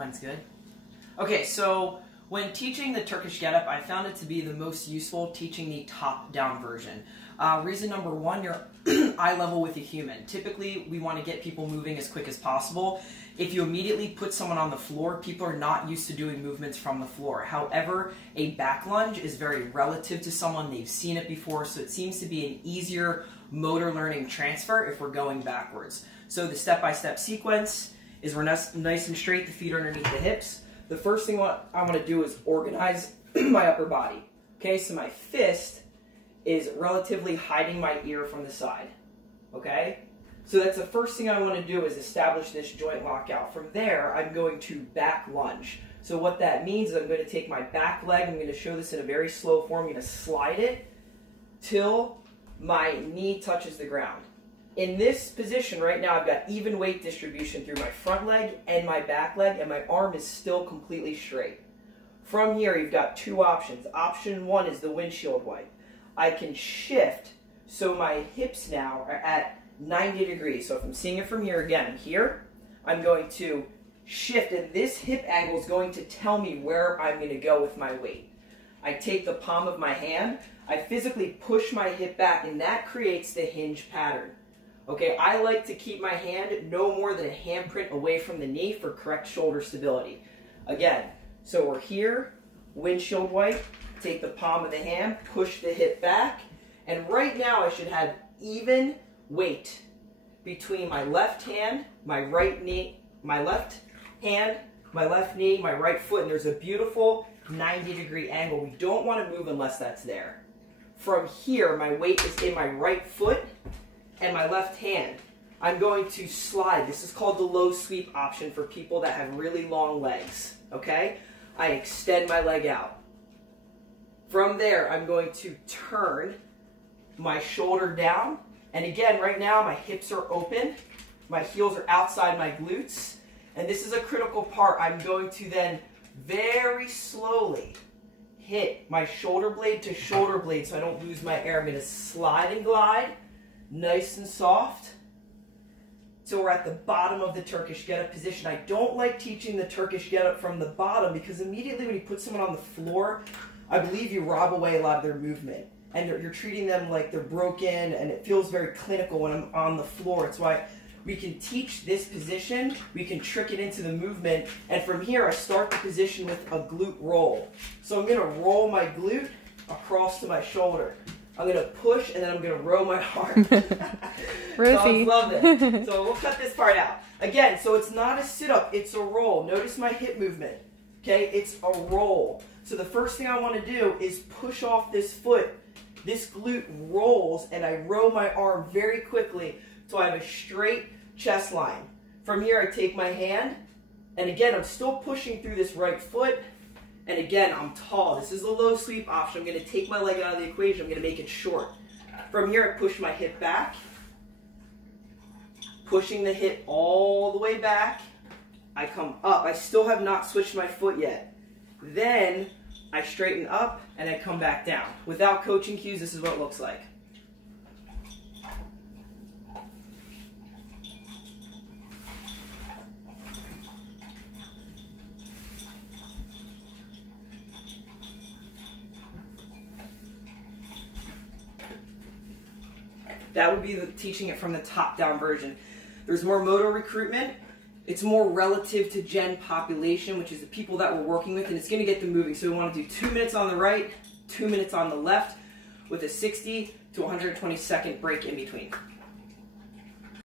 When's good? Okay, so when teaching the Turkish Get Up, I found it to be the most useful teaching the top-down version. Reason number one, you're eye level with a human. Typically, we want to get people moving as quick as possible. If you immediately put someone on the floor, people are not used to doing movements from the floor. However, a back lunge is very relative to someone. They've seen it before, so it seems to be an easier motor learning transfer if we're going backwards. So the step-by-step sequence is we're nice and straight, the feet are underneath the hips. The first thing I want to do is organize my upper body. Okay, so my fist is relatively hiding my ear from the side. Okay? So that's the first thing I want to do is establish this joint lockout. From there, I'm going to back lunge. So what that means is I'm going to take my back leg, I'm going to show this in a very slow form, I'm going to slide it till my knee touches the ground. In this position right now, I've got even weight distribution through my front leg and my back leg, and my arm is still completely straight. From here, you've got two options. Option one is the windshield wipe. I can shift so my hips now are at 90 degrees. So if I'm seeing it from here again, here, I'm going to shift, and this hip angle is going to tell me where I'm going to go with my weight. I take the palm of my hand, I physically push my hip back, and that creates the hinge pattern. Okay, I like to keep my hand no more than a handprint away from the knee for correct shoulder stability. Again, so we're here, windshield wipe, take the palm of the hand, push the hip back, and right now I should have even weight between my left hand, my right knee, my left hand, my left knee, my right foot, and there's a beautiful 90-degree angle. We don't want to move unless that's there. From here, my weight is in my right foot and my left hand. I'm going to slide. This is called the low sweep option for people that have really long legs, okay? I extend my leg out. From there, I'm going to turn my shoulder down. And again, right now, my hips are open. My heels are outside my glutes. And this is a critical part. I'm going to then very slowly hit my shoulder blade to shoulder blade so I don't lose my air. I'm going to slide and glide, nice and soft. So we're at the bottom of the Turkish Get Up position. I don't like teaching the Turkish Get Up from the bottom because immediately when you put someone on the floor, I believe you rob away a lot of their movement. And you're treating them like they're broken, and it feels very clinical when I'm on the floor. It's why we can teach this position, we can trick it into the movement, and from here I start the position with a glute roll. So I'm going to roll my glute across to my shoulder. I'm going to push, and then I'm going to row my arm. Rosie. Love it. So we'll cut this part out. Again, so it's not a sit-up, it's a roll. Notice my hip movement. Okay, it's a roll. So the first thing I want to do is push off this foot. This glute rolls, and I row my arm very quickly so I have a straight chest line. From here, I take my hand, and again, I'm still pushing through this right foot, and again, I'm tall. This is the low sweep option. I'm going to take my leg out of the equation. I'm going to make it short. From here, I push my hip back, pushing the hip all the way back. I come up. I still have not switched my foot yet. Then I straighten up, and I come back down. Without coaching cues, this is what it looks like. That would be teaching it from the top-down version. There's more motor recruitment. It's more relative to gen population, which is the people that we're working with, and it's going to get them moving. So we want to do 2 minutes on the right, 2 minutes on the left, with a 60 to 120 second break in between.